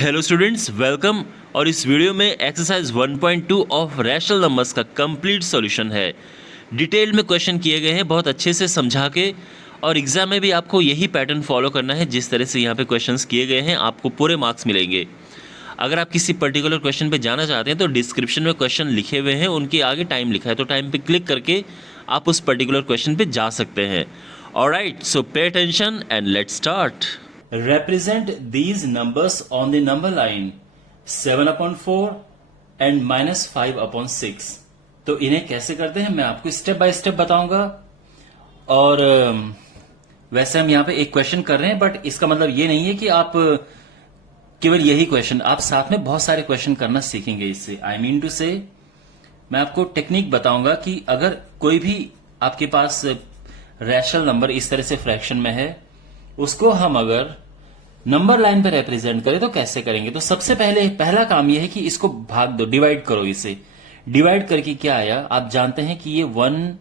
Hello students, welcome. और इस video में एक्सरसाइज 1.2 ऑफ रैशनल नंबर्स का कंप्लीट सॉल्यूशन है। डिटेल में क्वेश्चन किए गए हैं बहुत अच्छे से समझा के, और एग्जाम में भी आपको यही पैटर्न फॉलो करना है। जिस तरह से यहाँ पे क्वेश्चंस किए गए हैं आपको पूरे मार्क्स मिलेंगे। अगर आप किसी पर्टिकुलर क्वेश्चन पे जाना चाहते हैं तो डिस्क्रिप्शन में क्वेश्चन लिखे हुए हैं, उनके आगे टाइम लिखा है, तो टाइम पे क्लिक करके आप उस पर्टिकुलर क्वेश्चन पे जा सकते हैं। Alright, so pay attention and let's start. Represent these numbers on the number line 7/4 and -5/6। तो इन्हें कैसे करते हैं मैं आपको स्टेप बाय स्टेप बताऊंगा। और वैसे हम यहाँ पे एक क्वेश्चन कर रहे हैं, बट इसका मतलब ये नहीं है कि आप केवल यही क्वेश्चन, आप साथ में बहुत सारे क्वेश्चन करना सीखेंगे इससे। आई मीन टू से मैं आपको टेक्निक बताऊंगा कि अगर कोई भी आपके पास रैशनल नंबर इस तरह से फ्रैक्शन में है, उसको हम अगर नंबर लाइन पे रिप्रेजेंट करें तो कैसे करेंगे। तो सबसे पहले पहला काम यह है कि इसको भाग दो, डिवाइड करो। इसे डिवाइड करके क्या आया, आप जानते हैं कि ये 1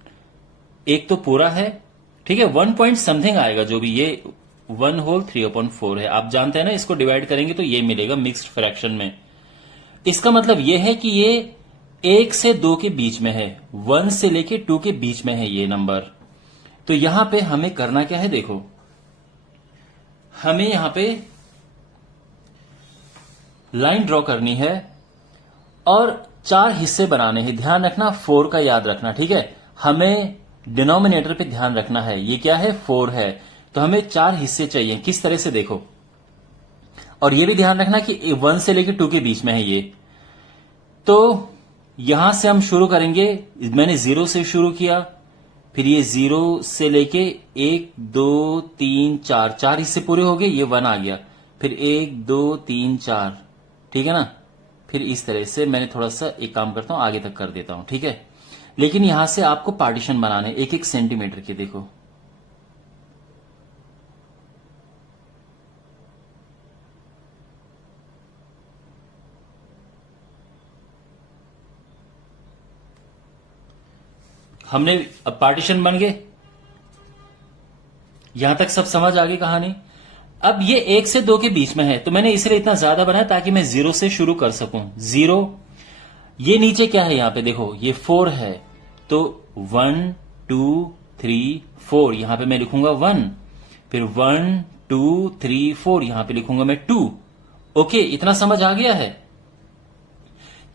एक तो पूरा है, ठीक है, 1 पॉइंट समथिंग आएगा, जो भी ये 1 होल 3/4 है। आप जानते हैं ना, इसको डिवाइड करेंगे तो ये मिलेगा मिक्स्ड फ्रैक्शन में। इसका मतलब ये है कि ये 1 से 2 के बीच में है, 1 से लेके 2 के बीच में है ये नंबर। तो यहां पे हमें करना क्या है, देखो हमें यहां पे लाइन ड्रॉ करनी है और 4 हिस्से बनाने हैं। ध्यान रखना 4 का याद रखना, ठीक है। हमें डिनोमिनेटर पे ध्यान रखना है, ये क्या है 4 है, तो हमें 4 हिस्से चाहिए। किस तरह से देखो, और ये भी ध्यान रखना कि 1 से लेके 2 के बीच में है ये। तो यहां से हम शुरू करेंगे, मैंने 0 से शुरू किया, फिर ये 0 से लेके 1 2 3 4 4 हिस्से पूरे हो गए, ये 1 आ गया, फिर 1 2 3 4, ठीक है ना। फिर इस तरह से मैंने थोड़ा सा एक काम करता हूं, आगे तक कर देता हूं, ठीक है। लेकिन यहां से आपको पार्टीशन बनाने 1-1 सेंटीमीटर के। देखो हमने अब पार्टीशन बन गए, यहां तक सब समझ आ गई कहानी। अब ये 1 से 2 के बीच में है, तो मैंने इसलिए इतना ज्यादा बनाया ताकि मैं 0 से शुरू कर सकूं। 0, ये नीचे क्या है, यहां पे देखो ये 4 है, तो 1 2 3 4, यहां पे मैं लिखूंगा 1, फिर 1 2 3 4, यहां पे लिखूंगा मैं 2। ओके, इतना समझ आ गया है।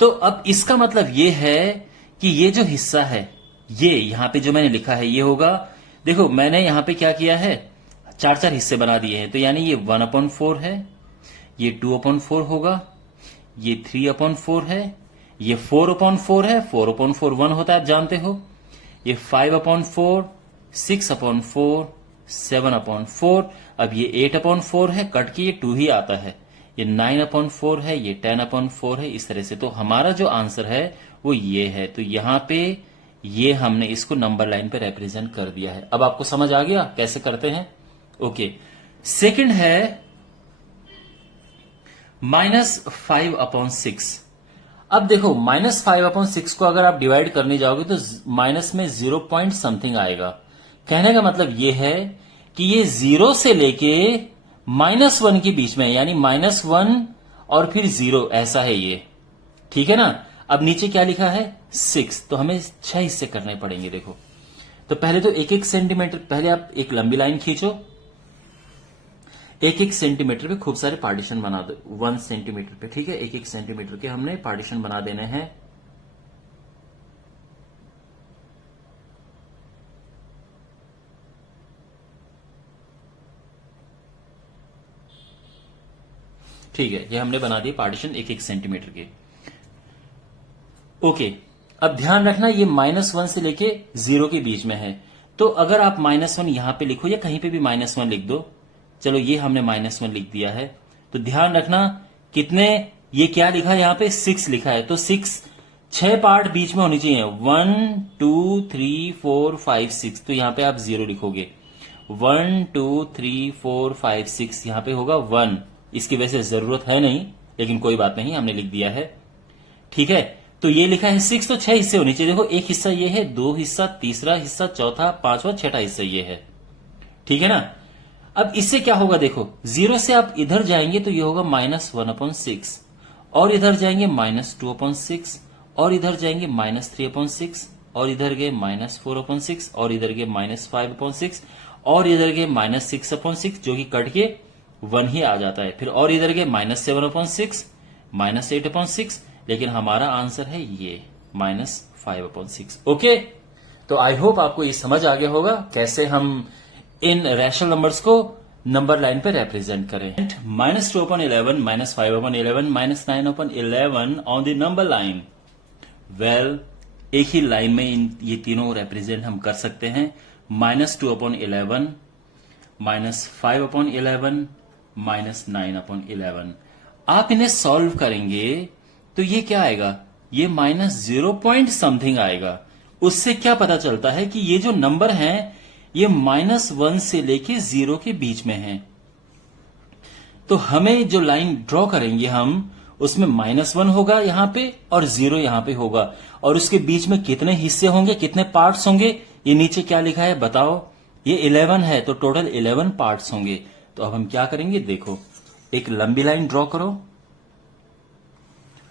तो अब इसका मतलब ये है कि ये जो हिस्सा है, ये यहां पे जो मैंने लिखा है ये होगा। देखो मैंने यहां पे क्या किया है, 4 हिस्से बना दिए हैं, तो यानी ये 1/4 है, ये 2/4 होगा, ये 3/4 है, ये 4/4 है, 4/4 1 होता है आप जानते हो, ये 5/4, 6/4, 7/4, अब ये 8/4 है, कट के ये 2 ही आता है, ये 9/4 है, ये 10/4 है, इस तरह से। तो हमारा जो आंसर है वो ये है। तो यहां पे ये हमने इसको नंबर लाइन पे रिप्रेजेंट कर दिया है। अब आपको समझ आ गया कैसे करते हैं। ओके, सेकंड है -5/6। अब देखो -5/6 को अगर आप डिवाइड करने जाओगे तो माइनस में 0 पॉइंट समथिंग आएगा। कहने का मतलब ये है कि ये 0 से लेके -1 के बीच में है, यानी -1 और फिर 0, ऐसा है ये, ठीक है ना। अब नीचे क्या लिखा है 6, तो हमें 6 हिस्से करने पड़ेंगे। देखो तो पहले तो 1-1 सेंटीमीटर, पहले आप एक लंबी लाइन खींचो, 1-1 सेंटीमीटर पे खूब सारे पार्टीशन बना दो, 1 सेंटीमीटर पे, ठीक है। 1-1 सेंटीमीटर के हमने पार्टीशन बना देने हैं। ठीक है, ये हमने बना दिए पार्टीशन 1-1 सेंटीमीटर के। ओके, अब ध्यान रखना ये -1 से लेके 0 के बीच में है, तो अगर आप -1 यहां पे लिखो या कहीं पे भी -1 लिख दो, चलो ये हमने -1 लिख दिया है। तो ध्यान रखना कितने, ये क्या लिखा है यहां पे 6 लिखा है, तो 6 पार्ट बीच में होनी चाहिए, 1 2 3 4 5 6, तो यहां पे आप 0 लिखोगे, 1 2 3 4 5 6, यहां पे होगा 1। इसकी वैसे जरूरत है नहीं, लेकिन कोई बात नहीं, हमने लिख दिया है, ठीक है। तो ये लिखा है 6, तो 6 हिस्से होने चाहिए। देखो एक हिस्सा ये है, 2 हिस्सा, तीसरा हिस्सा, चौथा, पांचवा, छठा हिस्सा ये है, ठीक है ना। अब इससे क्या होगा देखो, 0 से आप इधर जाएंगे तो ये होगा -1/6, और इधर जाएंगे -2/6, और इधर जाएंगे -3/6, और इधर गए -4/6, और इधर गए -5/6, और इधर गए -6/6, जो कि कट के 1 ही आ जाता है। फिर और इधर गए -7/6, -8/6, लेकिन हमारा आंसर है ये -5/6। ओके, तो आई होप आपको ये समझ आ गया होगा कैसे हम इन रैशनल नंबर्स को नंबर लाइन पे रिप्रेजेंट करें। -2/11, -5/11, -9/11 on the number line. Well, एक ही लाइन में ये तीनों रिप्रेजेंट हम कर सकते हैं। -2/11, -5/11, -9/11। आप इन्हें सॉल्व करेंगे तो ये क्या आएगा, ये -0 पॉइंट समथिंग आएगा। उससे क्या पता चलता है कि ये जो नंबर हैं ये -1 से लेके 0 के बीच में हैं। तो हमें जो लाइन ड्रॉ करेंगे हम, उसमें -1 होगा यहां पे और 0 यहां पे होगा, और उसके बीच में कितने हिस्से होंगे, कितने पार्ट्स होंगे, ये नीचे क्या लिखा है बताओ। ये 11 है तो टोटल 11 पार्ट्स होंगे। तो अब हम क्या करेंगे, देखो एक लंबी लाइन ड्रॉ करो,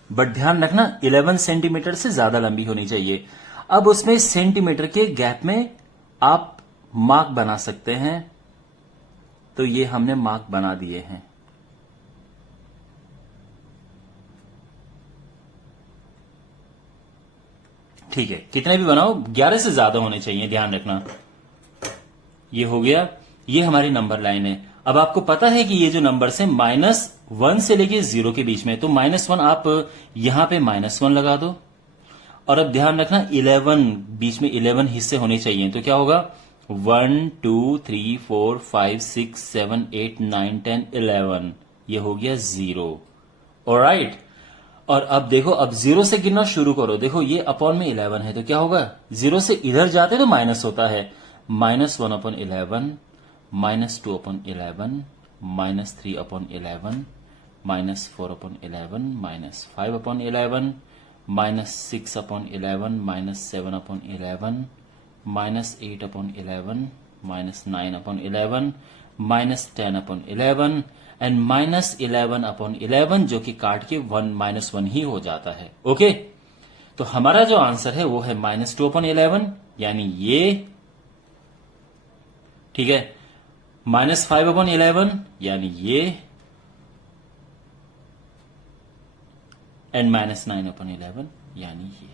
बट ध्यान रखना 11 सेंटीमीटर से ज्यादा लंबी होनी चाहिए। अब उसमें सेंटीमीटर के गैप में आप मार्क बना सकते हैं, तो ये हमने मार्क बना दिए हैं। ठीक है, कितने भी बनाओ 11 से ज्यादा होने चाहिए, ध्यान रखना। ये हो गया, ये हमारी नंबर लाइन है। अब आपको पता है कि ये जो नंबर्स है -1 से लेके 0 के बीच में, तो -1 आप यहां पे -1 लगा दो। और अब ध्यान रखना 11, बीच में 11 हिस्से होने चाहिए, तो क्या होगा 1 2 3 4 5 6 7 8 9 10 11, ये हो गया 0। ऑलराइट, और अब देखो, अब 0 से गिनना शुरू करो। देखो ये अपॉन में 11 है तो क्या होगा, 0 से इधर जाते तो माइनस होता है। -1/11, -2/11, -3/11, -4/11, -5/11, -6/11, -7/11, -8/11, -9/11, -10/11 एंड -11/11, जो कि काट के 1 ही हो जाता है। ओके, तो हमारा जो आंसर है वो है -2/11, यानी ये, ठीक है, -5/11 यानी ये, एंड -9/11 यानी ये।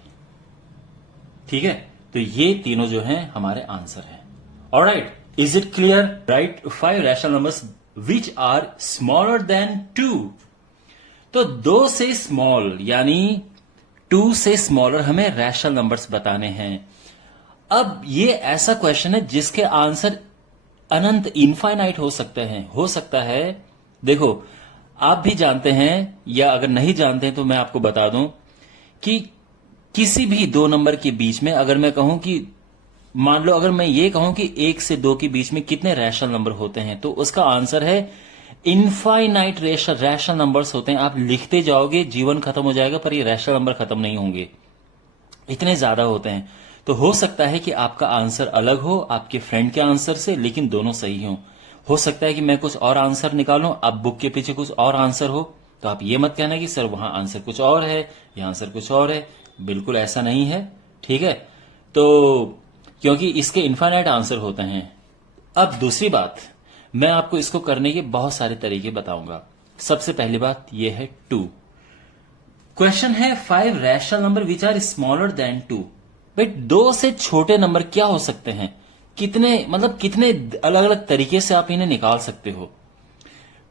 ठीक है, तो ये तीनों जो हैं हमारे आंसर हैं। Alright, is it clear? Right 5 rational numbers which are smaller than 2। तो 2 से स्मॉल यानी 2 से स्मॉलर हमें रैशनल नंबर्स बताने हैं। अब ये ऐसा क्वेश्चन है जिसके आंसर अनंत इनफाइनाइट हो सकते हैं, हो सकता है। देखो, आप भी जानते हैं, या अगर नहीं जानते हैं तो मैं आपको बता दूं कि किसी भी 2 नंबर के बीच में अगर मैं कहूं कि, मान लो अगर मैं ये कहूं कि 1 से 2 के बीच में कितने रैशनल नंबर होते हैं, तो उसका आंसर है इनफाइनाइट रैशनल नंबर्स होते हैं। आप लिखते जाओगे, जीवन खत्म हो जाएगा, पर ये रैशनल नंबर खत्म नहीं होंगे, इतने ज्यादा होते हैं। तो हो सकता है कि आपका आंसर अलग हो आपके फ्रेंड के आंसर से, लेकिन दोनों सही हो सकता है कि मैं कुछ और आंसर निकालूं, आप बुक के पीछे कुछ और आंसर हो, तो आप ये मत कहना कि सर वहां आंसर कुछ और है, यहां आंसर कुछ और है। बिल्कुल ऐसा नहीं है, ठीक है। तो क्योंकि इसके इनफाइनाइट आंसर होते हैं। अब दूसरी बात, मैं आपको इसको करने के बहुत सारे तरीके बताऊंगा। सबसे पहली बात यह है 2। क्वेश्चन है 5 rational number which are smaller than 2। भाई 2 से छोटे नंबर क्या हो सकते हैं, कितने, मतलब कितने अलग अलग तरीके से आप इन्हें निकाल सकते हो।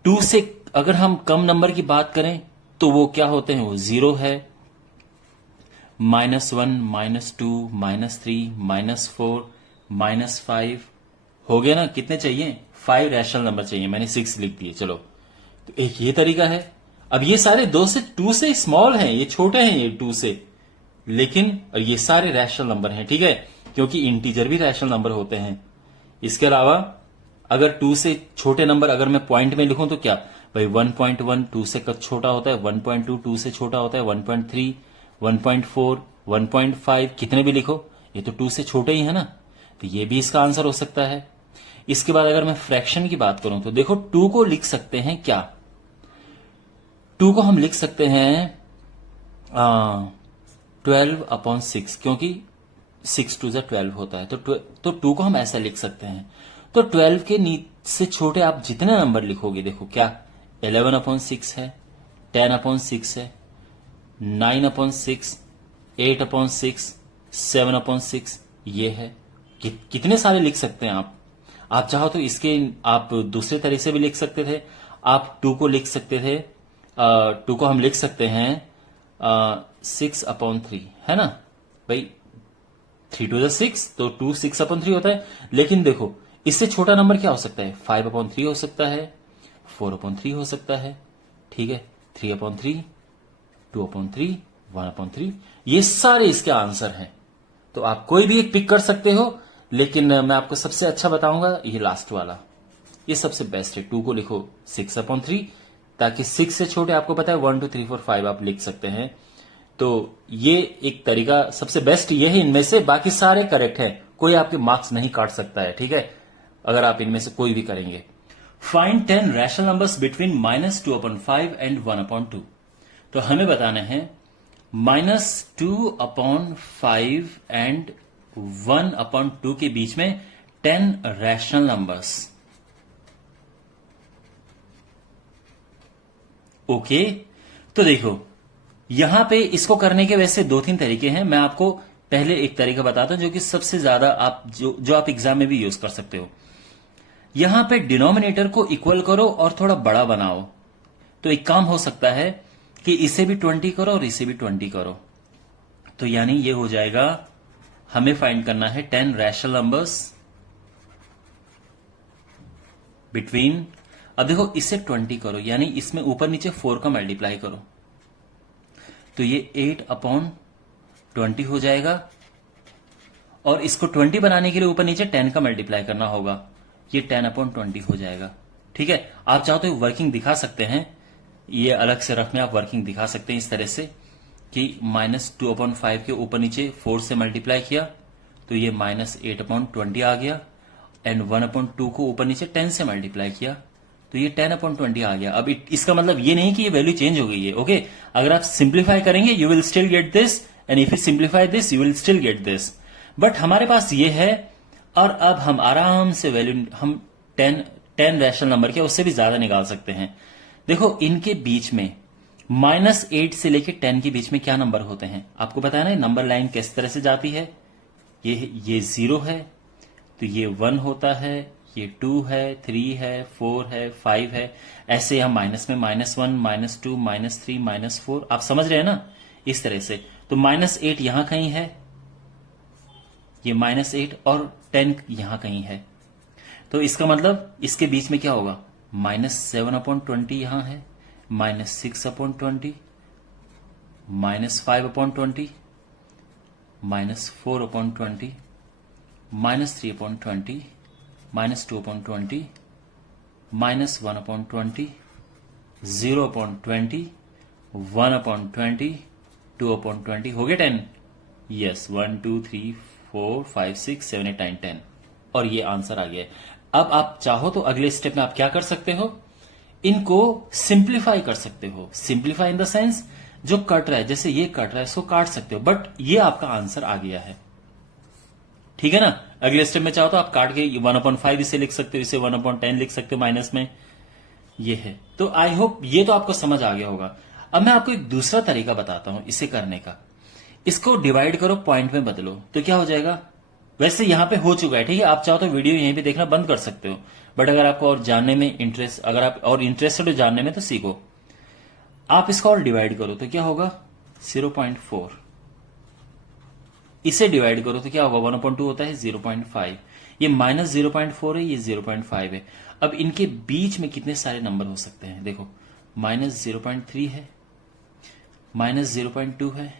2 से अगर हम कम नंबर की बात करें तो वो क्या होते हैं, वो 0 है, -1, -2, -3, -4, -5 हो गया ना। कितने चाहिए, 5 रैशनल नंबर चाहिए, मैंने 6 लिख दिए। चलो, तो एक ये तरीका है। अब ये सारे 2 से स्मॉल हैं, ये छोटे हैं ये 2 से, लेकिन और ये सारे रैशनल नंबर हैं, ठीक है, क्योंकि इंटीजर भी रैशनल नंबर होते हैं। इसके अलावा अगर 2 से छोटे नंबर अगर मैं पॉइंट में लिखूं तो क्या, भाई 1.1 2 से छोटा होता है, 1.2 2 से छोटा होता है, 1.3 1.4 1.5 कितने भी लिखो, ये तो 2 से छोटे ही है ना, तो ये भी इसका आंसर हो सकता है। इसके बाद अगर मैं फ्रैक्शन की बात करूं तो देखो 2 को लिख सकते हैं क्या, 2 को हम लिख सकते हैं 12/6, क्योंकि 6 2 12 होता है, तो 2 को हम ऐसा लिख सकते हैं। तो 12 के से छोटे आप जितने नंबर लिखोगे, देखो क्या 11/6 है, 10/6 है, 9/6, 8/6, 7/6 ये है। कितने सारे लिख सकते हैं आप चाहो तो इसके आप दूसरे तरीके से भी लिख सकते थे। आप 2 को लिख सकते थे, 2 को हम लिख सकते हैं 6/3, है ना भाई, 3 2 6, तो 2 6/3 होता है। लेकिन देखो इससे छोटा नंबर क्या हो सकता है, 5/3 हो सकता है, 4/3 हो सकता है, ठीक है, 3/3, 2/3, 1/3, ये सारे इसके आंसर हैं। तो आप कोई भी एक पिक कर सकते हो, लेकिन मैं आपको सबसे अच्छा बताऊंगा ये लास्ट वाला, ये सबसे बेस्ट है। 2 को लिखो 6/3, ताकि 6 से छोटे आपको पता है 1 2 3 4 5 आप लिख सकते हैं। तो ये एक तरीका सबसे बेस्ट ये है इनमें से, बाकी सारे करेक्ट है, कोई आपके मार्क्स नहीं काट सकता है, ठीक है, अगर आप इनमें से कोई भी करेंगे। Find 10 rational numbers between -2/5 and 1/2। तो हमें बताना है -2/5 एंड 1/2 के बीच में 10 रैशनल नंबर्स। ओके, तो देखो यहां पे इसको करने के वैसे 2-3 तरीके हैं। मैं आपको पहले एक तरीका बताता हूं जो कि सबसे ज्यादा आप जो आप एग्जाम में भी यूज कर सकते हो। यहां पे डिनोमिनेटर को इक्वल करो और थोड़ा बड़ा बनाओ। तो एक काम हो सकता है कि इसे भी 20 करो और इसे भी 20 करो, तो यानी ये हो जाएगा, हमें फाइंड करना है 10 रैशनल नंबर्स बिटवीन, अब देखो इसे 20 करो, यानी इसमें ऊपर नीचे 4 का मल्टीप्लाई करो, तो ये 8/20 हो जाएगा। और इसको 20 बनाने के लिए ऊपर नीचे 10 का मल्टीप्लाई करना होगा, ये 10/20 हो जाएगा, ठीक है। आप चाहो तो वर्किंग दिखा सकते हैं, ये अलग से रफ में आप वर्किंग दिखा सकते हैं इस तरह से कि -2/5 के ऊपर नीचे 4 से मल्टीप्लाई किया तो ये -8/20 आ गया, एंड 1/2 को ऊपर नीचे 10 से मल्टीप्लाई किया तो ये 10/20 आ गया। अब इसका मतलब ये नहीं कि ये वैल्यू चेंज हो गई है, ओके। अगर आप सिंप्लीफाई करेंगे you will still get this, and if you simplify this you will still get this, but हमारे पास ये है। और अब हम आराम से वैल्यू हम 10 रैशनल नंबर के उससे भी ज्यादा निकाल सकते हैं। देखो इनके बीच में -8 से लेके 10 के बीच में क्या नंबर होते हैं आपको पता है ना, नंबर लाइन किस तरह से जाती है, ये 0 है तो ये 1 होता है, ये 2 है, 3 है, 4 है, 5 है, ऐसे हम माइनस में -1 -2 -3 -4, आप समझ रहे हैं ना इस तरह से। तो -8 यहां कहीं है, ये -8 और 10 यहां कहीं है, तो इसका मतलब इसके बीच में क्या होगा, -7/20 यहां है, -6/20, -5/20, -4/20, -3/20, -2/20, -1/20, 0/20, 1/20, 2/20, हो गया 10। यस, 1 2 3 4 5 6 7 8 9 10, और ये आंसर आ गया। अब आप चाहो तो अगले स्टेप में आप क्या कर सकते हो, इनको सिंप्लीफाई कर सकते हो। सिंप्लीफाई इन द सेंस जो कट रहा है, जैसे ये कट रहा है इसको काट सकते हो, बट ये आपका आंसर आ गया है, ठीक है ना। अगले स्टेप में चाहो तो आप काट के 1/5 इसे लिख सकते हो, इसे 1/10 लिख सकते हो माइनस में, ये है। तो आई होप ये तो आपको समझ आ गया होगा। अब मैं आपको एक दूसरा तरीका बताता हूं इसे करने का। इसको डिवाइड करो, पॉइंट में बदलो, तो क्या हो जाएगा। वैसे यहां पे हो चुका है, ठीक है। आप चाहो तो वीडियो यहीं पे देखना बंद कर सकते हो, बट अगर आपको और जानने में इंटरेस्ट, अगर आप और इंटरेस्टेड हो जानने में तो सीखो। आप इसका और डिवाइड करो तो क्या होगा 0.4, इसे डिवाइड करो तो क्या होगा 1/2 होता है 0.5, ये -0.4 है, ये 0.5 है। अब इनके बीच में कितने सारे नंबर हो सकते हैं, देखो -0.3 है, -0.2 है,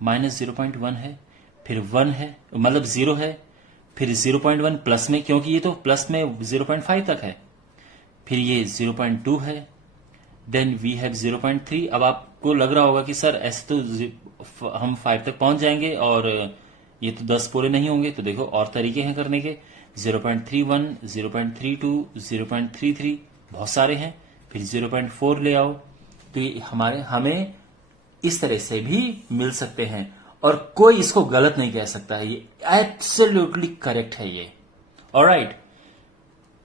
-0.1 है, फिर 1 है, मतलब 0 है, फिर 0.1 प्लस में, क्योंकि ये तो प्लस में 0.5 तक है, फिर ये 0.2 है, देन वी हैव 0.3। अब आपको लग रहा होगा कि सर ऐसे तो हम 5 तक पहुंच जाएंगे और ये तो 10 पूरे नहीं होंगे, तो देखो और तरीके हैं करने के। 0.31, 0.32, 0.33 बहुत सारे हैं। फिर 0.4 ले आओ, तो ये हमें इस तरह से भी मिल सकते हैं और कोई इसको गलत नहीं कह सकता है, ये एब्सोल्युटली करेक्ट है ये। ऑलराइट,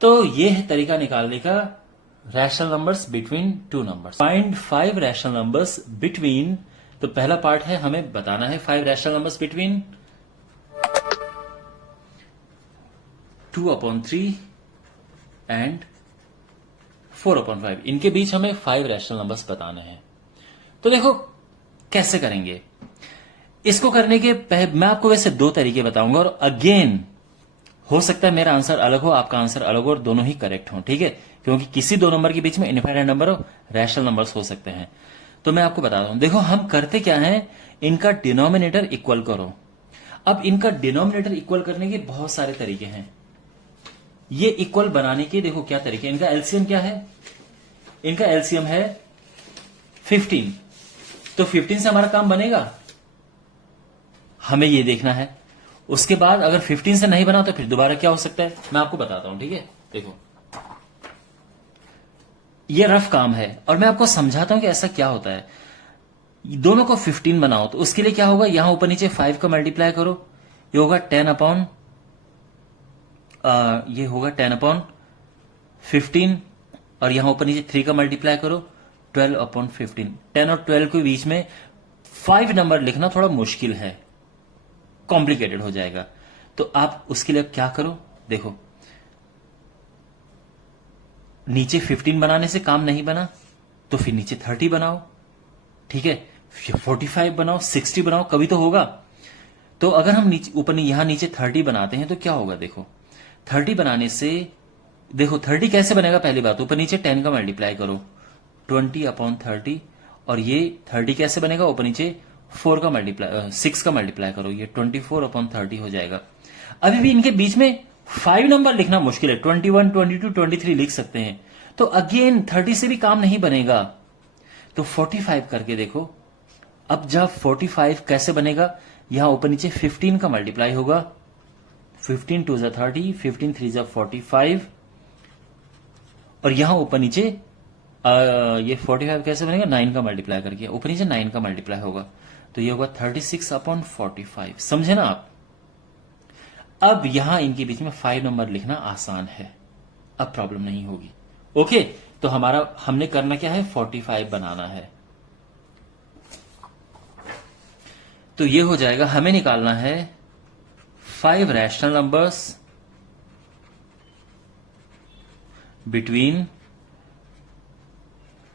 तो ये है तरीका निकालने का rational numbers between two numbers. Find 5 rational numbers between, तो पहला पार्ट है हमें बताना है 5 रैशनल नंबर्स बिटवीन 2/3 एंड 4/5। इनके बीच हमें 5 रैशनल नंबर्स बताने हैं। तो देखो कैसे करेंगे इसको। करने के मैं आपको वैसे 2 तरीके बताऊंगा, और अगेन हो सकता है मेरा आंसर अलग हो, आपका आंसर अलग हो, और दोनों ही करेक्ट हो, ठीक है, क्योंकि किसी 2 नंबर के बीच में इनफाइनाइट नंबर हो, रैशनल नंबर्स हो सकते हैं। तो मैं आपको बताता हूं, देखो हम करते क्या है, इनका डिनोमिनेटर इक्वल करो। अब इनका डिनोमिनेटर इक्वल करने के बहुत सारे तरीके हैं। ये इक्वल बनाने के देखो क्या तरीके। इनका एलसीएम क्या है, इनका एलसीएम है 15। तो 15 से हमारा काम बनेगा, हमें ये देखना है। उसके बाद अगर 15 से नहीं बना तो फिर दोबारा क्या हो सकता है, मैं आपको बताता हूं, ठीक है। देखो ये रफ काम है और मैं आपको समझाता हूं कि ऐसा क्या होता है। दोनों को 15 बनाओ, तो उसके लिए क्या होगा, यहां ऊपर नीचे 5 का मल्टीप्लाई करो, ये होगा 10 ये होगा 10/15, और यहां ऊपर नीचे 3 का मल्टीप्लाई करो, 12/15। 10 और 12 के बीच में 5 नंबर लिखना थोड़ा मुश्किल है, कॉम्प्लिकेटेड हो जाएगा। तो आप उसके लिए क्या करो, देखो नीचे 15 बनाने से काम नहीं बना तो फिर नीचे 30 बनाओ, ठीक है, 45 बनाओ, 60 बनाओ, कभी तो होगा। तो अगर हम नीचे ऊपर यहां नीचे 30 बनाते हैं तो क्या होगा, देखो 30 बनाने से, देखो 30 कैसे बनेगा, पहली बात ऊपर नीचे 10 का मल्टीप्लाई करो, 20/30, और ये 30 कैसे बनेगा, ऊपर नीचे 4 का मल्टीप्लाई 6 का मल्टीप्लाई करो, ये 24/30 हो जाएगा। अभी भी इनके बीच में 5 नंबर लिखना मुश्किल है, 21, 22, 23 लिख सकते हैं, तो अगेन 30 से भी काम नहीं बनेगा, तो 45 करके देखो। अब जब 45 कैसे बनेगा, यहां ऊपर नीचे 15 का मल्टीप्लाई होगा, 15 2 जा 30, 15 3 जा 45, और यहां ऊपर नीचे ये 45 कैसे बनेगा, 9 का मल्टीप्लाई करके, ऊपर नीचे 9 का मल्टीप्लाई होगा, तो ये होगा 36/45। समझे ना आप। अब यहां इनके बीच में 5 नंबर लिखना आसान है, अब प्रॉब्लम नहीं होगी। ओके, तो हमने करना क्या है, 45 बनाना है। तो ये हो जाएगा, हमें निकालना है 5 रैशनल नंबर्स बिटवीन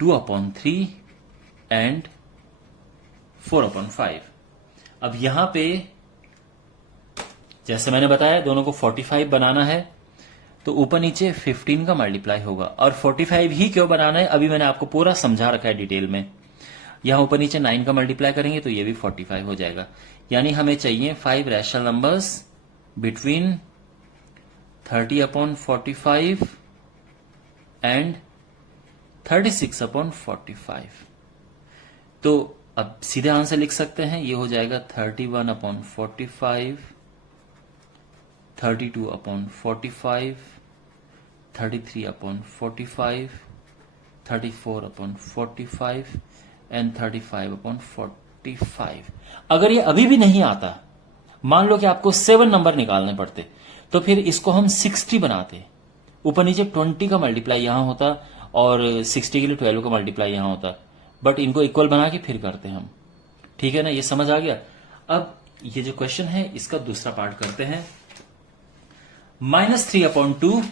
2/3 एंड 4/5। अब यहां पे जैसे मैंने बताया दोनों को 45 बनाना है, तो ऊपर नीचे 15 का मल्टीप्लाई होगा, और 45 ही क्यों बनाना है अभी मैंने आपको पूरा समझा रखा है डिटेल में। यहां ऊपर नीचे 9 का मल्टीप्लाई करेंगे तो ये भी 45 हो जाएगा। यानी हमें चाहिए 5 रैशनल नंबर्स बिटवीन 30/45 एंड 36/45। तो अब सीधे आंसर लिख सकते हैं, ये हो जाएगा 31/45, 32/45, 33/45, 34/45 एंड 35/45। अगर ये अभी भी नहीं आता, मान लो कि आपको 7 नंबर निकालने पड़ते, तो फिर इसको हम 60 बनाते। ऊपर नीचे 20 का मल्टीप्लाई यहां होता और 60 के लिए 12 का मल्टीप्लाई यहां होता, बट इनको इक्वल बना के फिर करते हम। ठीक है ना, ये समझ आ गया। अब ये जो क्वेश्चन है इसका दूसरा पार्ट करते हैं। -3/2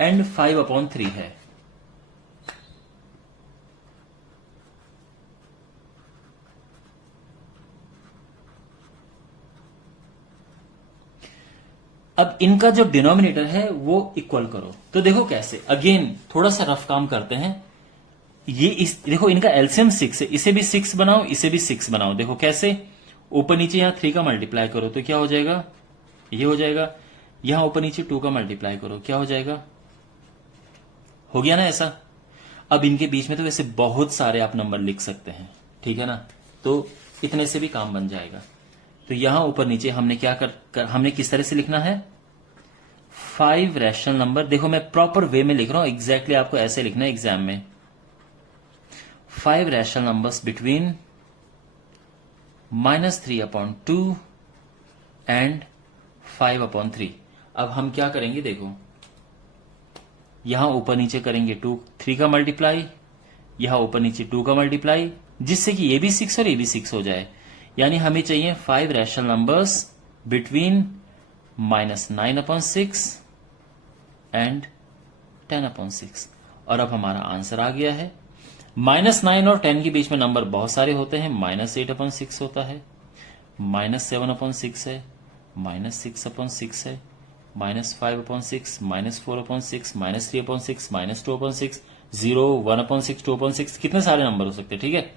एंड 5/3 है। अब इनका जो डिनोमिनेटर है वो इक्वल करो। तो देखो कैसे, अगेन थोड़ा सा रफ काम करते हैं। ये देखो इनका एलसीएम 6 है, इसे भी 6 बनाओ, इसे भी 6 बनाओ। देखो कैसे, ऊपर नीचे यहां 3 का मल्टीप्लाई करो तो क्या हो जाएगा, ये हो जाएगा। यहां ऊपर नीचे 2 का मल्टीप्लाई करो, क्या हो जाएगा, हो गया ना ऐसा। अब इनके बीच में तो वैसे बहुत सारे आप नंबर लिख सकते हैं, ठीक है ना, तो इतने से भी काम बन जाएगा। तो यहां ऊपर नीचे हमने क्या हमने किस तरह से लिखना है, 5 रैशनल नंबर, देखो मैं प्रॉपर वे में लिख रहा हूं, एग्जैक्टली आपको ऐसे लिखना है एग्जाम में। 5 रैशनल नंबर्स बिटवीन -3/2 एंड 5/3। अब हम क्या करेंगे देखो, यहां ऊपर नीचे करेंगे 3 का मल्टीप्लाई, यहां ऊपर नीचे 2 का मल्टीप्लाई, जिससे कि ये भी 6 और ये भी 6 हो जाए। यानी हमें चाहिए 5 रैशनल नंबर्स बिटवीन -9/6 एंड 10/6। और अब हमारा आंसर आ गया है। -9 और 10 के बीच में नंबर बहुत सारे होते हैं। -8/6 होता है, -7/6 है, -6/6 है, -5/6, -4/6, -3/6, -2/6, 0, 1/6, 2/6, कितने सारे नंबर हो सकते हैं। ठीक है,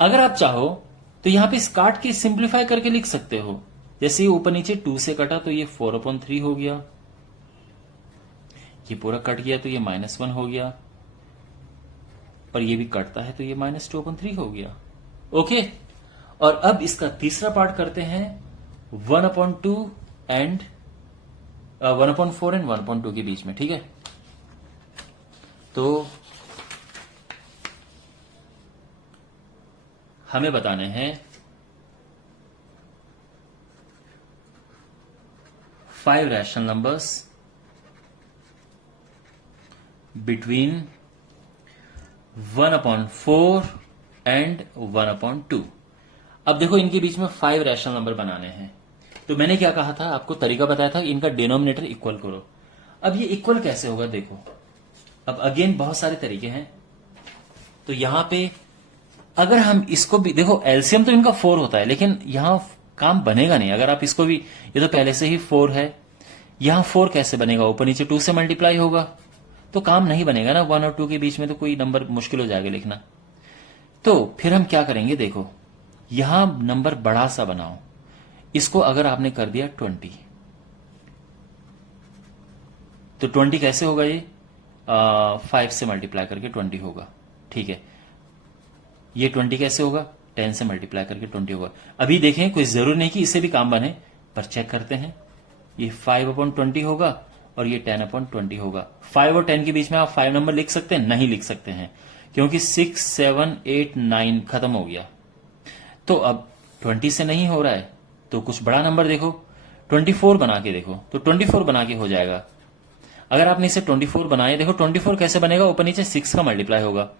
अगर आप चाहो तो यहां पे इस काट के सिंप्लीफाई करके लिख सकते हो। जैसे ये ऊपर नीचे 2 से कटा तो ये 4/3 हो गया, ये पूरा कट गया तो ये -1 हो गया, और ये भी कटता है तो ये -2/3 हो गया। ओके, और अब इसका तीसरा पार्ट करते हैं 1/2 एंड 1/4 एंड 1/2 के बीच में। ठीक है, तो हमें बताने हैं 5 रैशनल नंबर्स बिटवीन 1/4 एंड 1/2। अब देखो इनके बीच में 5 रैशनल नंबर बनाने हैं, तो मैंने क्या कहा था आपको, तरीका बताया था, इनका डिनोमिनेटर इक्वल करो। अब ये इक्वल कैसे होगा देखो, अब अगेन बहुत सारे तरीके हैं। तो यहां पे अगर हम इसको भी देखो, एलसीएम तो इनका 4 होता है, लेकिन यहां काम बनेगा नहीं अगर आप इसको भी, ये तो पहले से ही 4 है, यहां 4 कैसे बनेगा, ऊपर नीचे 2 से मल्टीप्लाई होगा, तो काम नहीं बनेगा ना। 1 और 2 के बीच में तो कोई नंबर मुश्किल हो जाएगा लिखना। तो फिर हम क्या करेंगे देखो, यहां नंबर बड़ा सा बनाओ, इसको अगर आपने कर दिया 20, तो 20 कैसे होगा, ये 5 से मल्टीप्लाई करके 20 होगा। ठीक है, ये 20 कैसे होगा, 10 से मल्टीप्लाई करके 20 होगा। अभी देखें, कोई जरूर नहीं कि इससे भी काम बने, पर चेक करते हैं। ये 5/20 होगा और ये 10/20 होगा। 5 और 10 के बीच में आप 5 नंबर लिख सकते हैं, नहीं लिख सकते हैं, क्योंकि 6, 7, 8, 9 खत्म हो गया। तो अब 20 से नहीं हो रहा है, तो कुछ बड़ा नंबर देखो, 24 बना के देखो, तो 24 बना के हो जाएगा। अगर आपने इसे 24 बनाया, देखो 24 कैसे बनेगा, ऊपर नीचे 6 का मल्टीप्लाई होगा,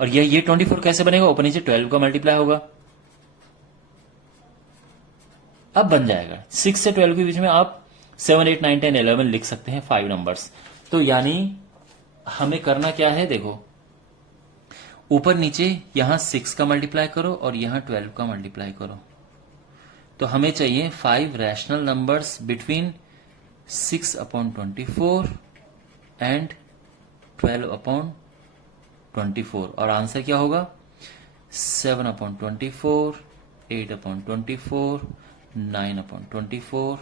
और ये 24 कैसे बनेगा, ऊपर नीचे 12 का मल्टीप्लाई होगा। अब बन जाएगा 6 से 12 के बीच में आप 7, 8, 9, 10, 11 लिख सकते हैं 5 नंबर्स। तो यानी हमें करना क्या है देखो, ऊपर नीचे यहां 6 का मल्टीप्लाई करो और यहां 12 का मल्टीप्लाई करो, तो हमें चाहिए 5 रैशनल नंबर्स बिटवीन 6/24 एंड 12/24, और आंसर क्या होगा, 7/24, 8/24, 9/24,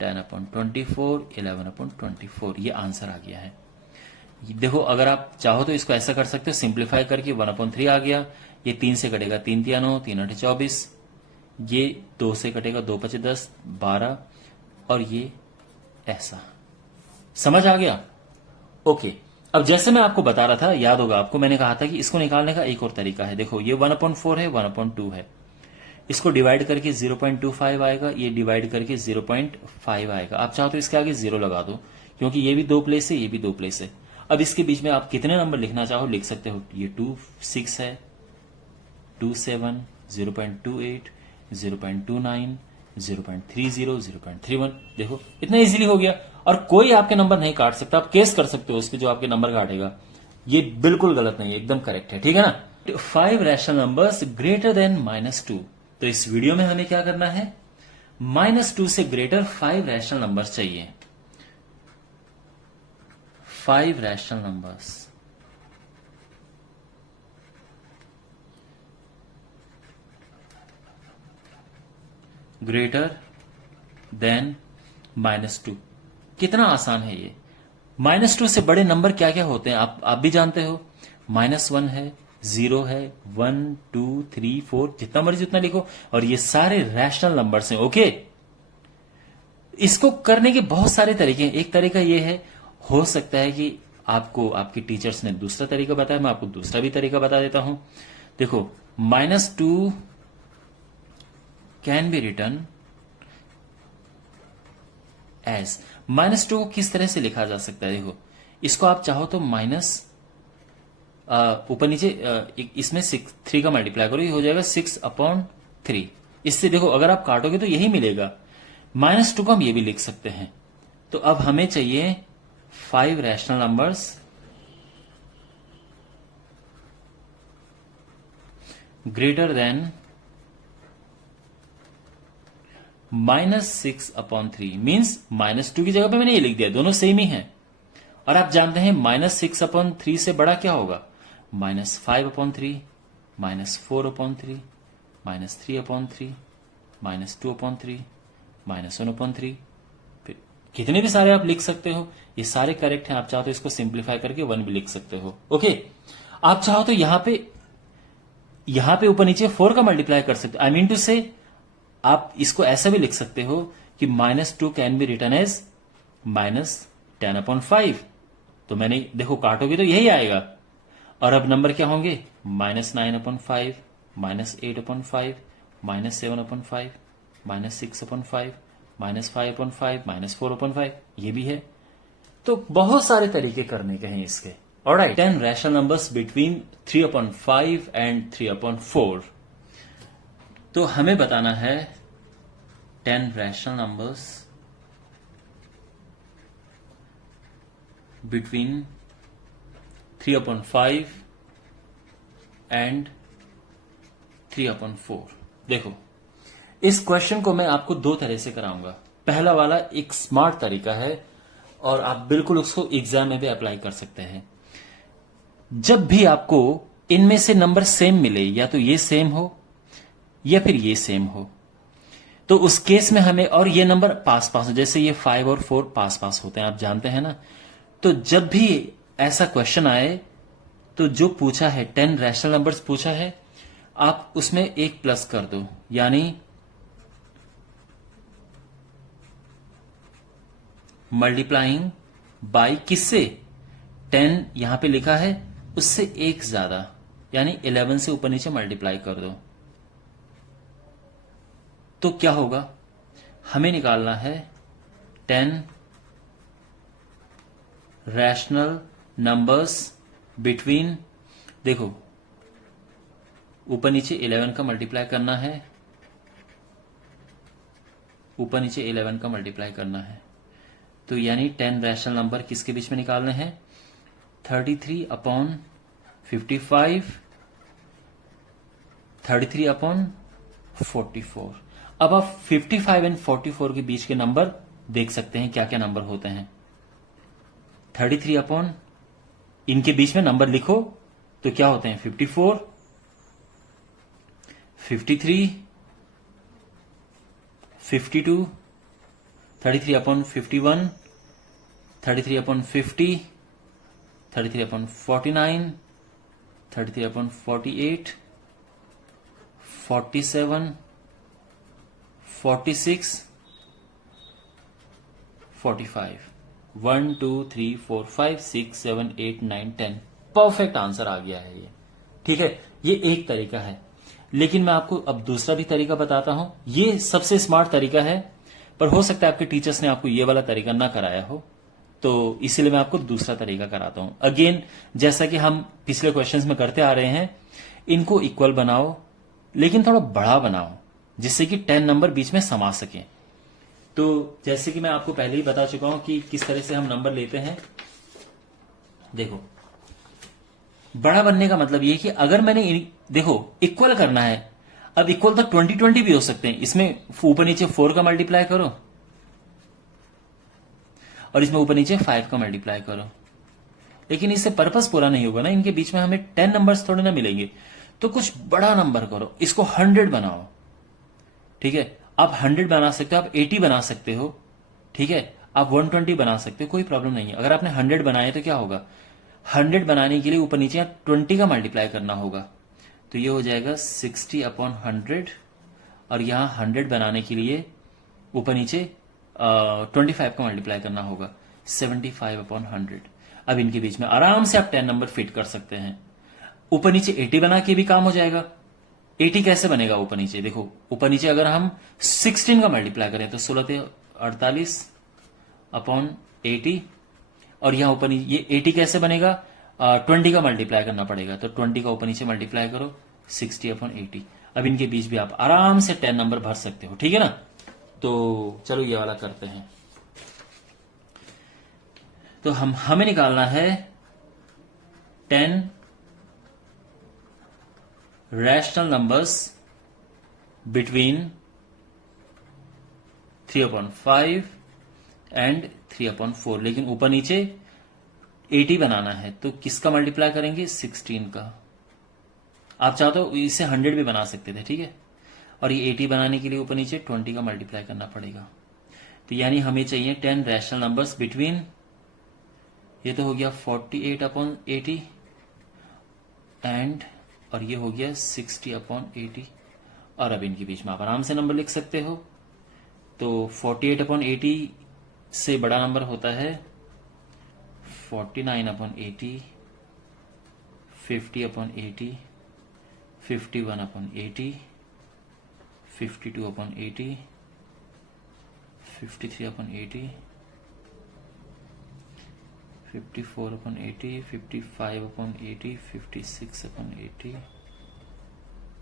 10/24, 11/24, ये आंसर आ गया है। देखो अगर आप चाहो तो इसको ऐसा कर सकते हो, सिंप्लीफाई करके 1/3 आ गया, ये 3 से कटेगा 3 × 9, 3 × 24, ये 2 से कटेगा 2 × 5 = 10, 12, और ये ऐसा। समझ आ गया। ओके, अब जैसे मैं आपको बता रहा था, याद होगा आपको, मैंने कहा था कि इसको निकालने का एक और तरीका है। देखो ये 1/4 है, 1/2 है, इसको डिवाइड करके 0.25 आएगा, ये डिवाइड करके 0.5 आएगा। आप चाहो तो इसके आगे 0 लगा दो, क्योंकि ये भी 2 प्लेस है, ये भी 2 प्लेस है। अब इसके बीच में आप कितने नंबर लिखना चाहो लिख सकते हो। ये 2, 6 है, 2, 7, 0.28, 0.29, 0.30, 0.31। देखो इतना इजीली हो गया, और कोई आपके नंबर नहीं काट सकता। आप केस कर सकते हो उस पर जो आपके नंबर काटेगा। ये बिल्कुल गलत नहीं है, एकदम करेक्ट है, ठीक है ना। 5 रैशनल नंबर्स ग्रेटर देन -2। तो इस वीडियो में हमें क्या करना है, -2 से ग्रेटर 5 रैशनल नंबर्स चाहिए। 5 रैशनल नंबर्स ग्रेटर देन -2। कितना आसान है ये। -2 से बड़े नंबर क्या क्या होते हैं आप भी जानते हो। -1 है, 0 है, 1, 2, 3, 4, जितना मर्जी उतना लिखो, और ये सारे रैशनल नंबर्स हैं। ओके, इसको करने के बहुत सारे तरीके हैं। एक तरीका ये है, हो सकता है कि आपको आपके टीचर्स ने दूसरा तरीका बताया, मैं आपको दूसरा भी तरीका बता देता हूं। देखो, -2 कैन बी रिटर्न एज, -2 को किस तरह से लिखा जा सकता है? देखो, इसको आप चाहो तो माइनस ऊपर नीचे इसमें 3 का मल्टीप्लाई करो, ये हो जाएगा 6/3। इससे देखो, अगर आप काटोगे तो यही मिलेगा। -2 को हम ये भी लिख सकते हैं। तो अब हमें चाहिए 5 rational numbers greater than -6/3। Means -2 की जगह पे मैंने ये लिख दिया, दोनों सेम ही है। और आप जानते हैं -6/3 से बड़ा क्या होगा? -5/3, -4/3, -3/3, -2/3, -1/3। फिर कितने भी सारे आप लिख सकते हो, ये सारे करेक्ट हैं। आप चाहो तो इसको सिंप्लीफाई करके 1 भी लिख सकते हो। ओके, आप चाहो तो यहां पे ऊपर नीचे 4 का मल्टीप्लाई कर सकते हो। आई मीन टू से, आप इसको ऐसा भी लिख सकते हो कि -2 कैन बी रिटर्न एज -10/5। तो मैंने देखो, काटोगे तो यही आएगा। और अब नंबर क्या होंगे? -9/5, -8/5, -7/5, -6/5, -5/5, -4/5, ये भी है। तो बहुत सारे तरीके करने के हैं इसके। Alright, 10 rational numbers between 3/5 and 3/4। तो हमें बताना है 10 रैशनल नंबर्स बिटवीन 3/5 एंड 3/4। देखो, इस क्वेश्चन को मैं आपको दो तरह से कराऊंगा। पहला वाला एक स्मार्ट तरीका है और आप बिल्कुल उसको एग्जाम में भी अप्लाई कर सकते हैं। जब भी आपको इनमें से नंबर सेम मिले, या तो ये सेम हो या फिर ये सेम हो, तो उस केस में हमें, और ये नंबर पास पास हो, जैसे ये 5 और 4 पास पास होते हैं, आप जानते हैं ना। तो जब भी ऐसा क्वेश्चन आए, तो जो पूछा है 10 रैशनल नंबर्स पूछा है, आप उसमें एक प्लस कर दो, यानी मल्टीप्लाइंग बाय किससे? 10 यहां पे लिखा है, उससे एक ज्यादा, यानी 11 से ऊपर नीचे मल्टीप्लाई कर दो। तो क्या होगा? हमें निकालना है 10 रैशनल नंबर्स बिटवीन, देखो ऊपर नीचे 11 का मल्टीप्लाई करना है, ऊपर नीचे 11 का मल्टीप्लाई करना है। तो यानी 10 रैशनल नंबर किसके बीच में निकालने हैं? 33/55, 33/44। अब आप 55 एंड 44 के बीच के नंबर देख सकते हैं, क्या क्या नंबर होते हैं। 33 इनके बीच में नंबर लिखो तो क्या होते हैं? 54, 53, 52, 33/51, 33/50, 33/49, 33/48, 47, 46, 45। 1 2 3 4 5 6 7 8 9 10। परफेक्ट आंसर आ गया है ये। ठीक है, ये एक तरीका है। लेकिन मैं आपको अब दूसरा भी तरीका बताता हूं। ये सबसे स्मार्ट तरीका है, पर हो सकता है आपके टीचर्स ने आपको ये वाला तरीका ना कराया हो, तो इसीलिए मैं आपको दूसरा तरीका कराता हूं। अगेन, जैसा कि हम पिछले क्वेश्चंस में करते आ रहे हैं, इनको इक्वल बनाओ, लेकिन थोड़ा बड़ा बनाओ, जिससे कि 10 नंबर बीच में समा सकें। तो जैसे कि मैं आपको पहले ही बता चुका हूं कि किस तरह से हम नंबर लेते हैं। देखो, बड़ा बनने का मतलब ये कि अगर मैंने देखो इक्वल करना है, अब इक्वल तो 20-20 भी हो सकते हैं। इसमें ऊपर नीचे 4 का मल्टीप्लाई करो और इसमें ऊपर नीचे 5 का मल्टीप्लाई करो, लेकिन इससे पर्पस पूरा नहीं होगा ना। इनके बीच में हमें 10 नंबर्स थोड़े ना मिलेंगे। तो कुछ बड़ा नंबर करो, इसको 100 बनाओ। ठीक है, आप 100 बना सकते हो, आप 80 बना सकते हो, ठीक है, आप 120 बना सकते हो, कोई प्रॉब्लम नहीं है। अगर आपने 100 बनाए तो क्या होगा? 100 बनाने के लिए ऊपर नीचे 20 का मल्टीप्लाई करना होगा, तो ये हो जाएगा 60/100। और यहां 100 बनाने के लिए ऊपर नीचे 25 का मल्टीप्लाई करना होगा 75/100। अब इनके बीच में आराम से आप 10 नंबर फिट कर सकते हैं। ऊपर नीचे 80 बना के भी काम हो जाएगा। 80 कैसे बनेगा ऊपर नीचे? देखो ऊपर नीचे अगर हम 16 का मल्टीप्लाई करें तो 16×48/80, और यहां ऊपर ये 80 कैसे बनेगा? 20 का मल्टीप्लाई करना पड़ेगा, तो 20 का ऊपर नीचे मल्टीप्लाई करो 60/80। अब इनके बीच भी आप आराम से 10 नंबर भर सकते हो, ठीक है ना। तो चलो ये वाला करते हैं। तो हमें निकालना है 10 रैशनल नंबर्स बिटवीन 3/5 एंड 3/4, लेकिन ऊपर नीचे 80 बनाना है, तो किसका मल्टीप्लाई करेंगे? 16 का। आप चाहो तो इसे 100 भी बना सकते थे, ठीक है। और ये 80 बनाने के लिए ऊपर नीचे 20 का मल्टीप्लाई करना पड़ेगा। तो यानी हमें चाहिए 10 रैशनल नंबर्स बिटवीन, ये तो हो गया 48/80 एंड, और ये हो गया 60/80। और अब इनके बीच में आप आराम से नंबर लिख सकते हो। तो 48/80 से बड़ा नंबर होता है 49/80, 50/80, 51/80, 52/80, 53/80, 54/80, 55/80, 56/80,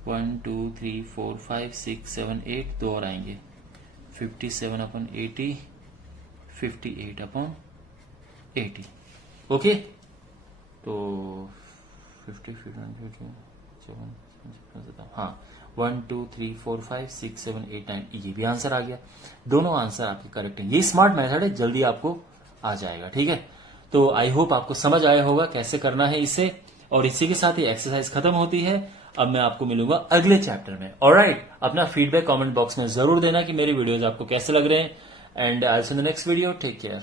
1 2 3 4 5 6 7 8, दो और आएंगे 57/80, 58/80। ओके, तो 50 हाँ 1 2 3 4 5 6 7 8 9, ये भी आंसर आ गया। दोनों आंसर आपके करेक्ट हैं। ये स्मार्ट मेथड है, जल्दी आपको आ जाएगा, ठीक है। तो आई होप आपको समझ आया होगा कैसे करना है इसे, और इसी के साथ ही एक्सरसाइज खत्म होती है। अब मैं आपको मिलूंगा अगले चैप्टर में। ऑलराइट, अपना फीडबैक कमेंट बॉक्स में जरूर देना कि मेरे वीडियोस आपको कैसे लग रहे हैं। And I will see in the next video. Take care.